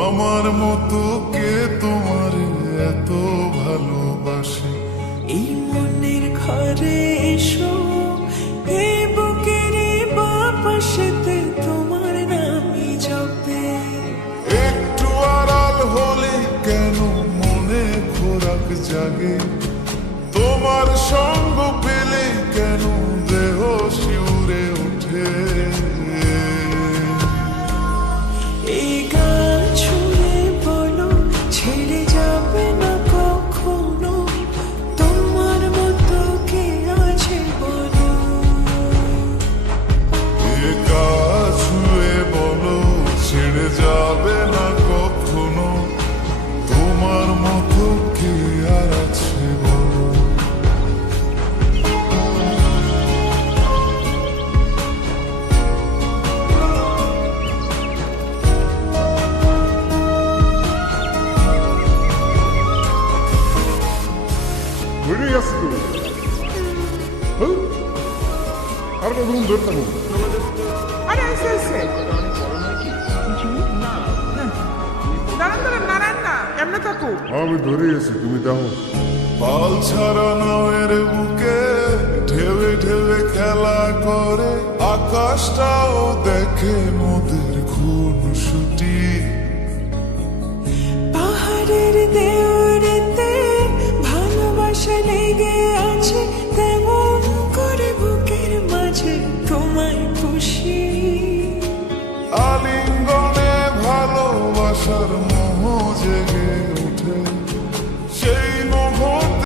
আমার মতো কে তোমার এত ভালোবাসে। এই মনের ঘরে এসো এই বুকের তোমার নামই জপে একটু আড়াল মনে খোরাক জাগে? যাবে না কখনো? তোমার মতো কে আর আছে বেরিয়ে গেছে তো হ্যাঁ? আর কতক্ষণ ধরে না এমনি আমি ধরে তুমি দাও পাল ছাড়া নামের বুকে ঢেবে ঢেবে খেলা করে। আকাশটাও দেখে নদীর খুন ছুটি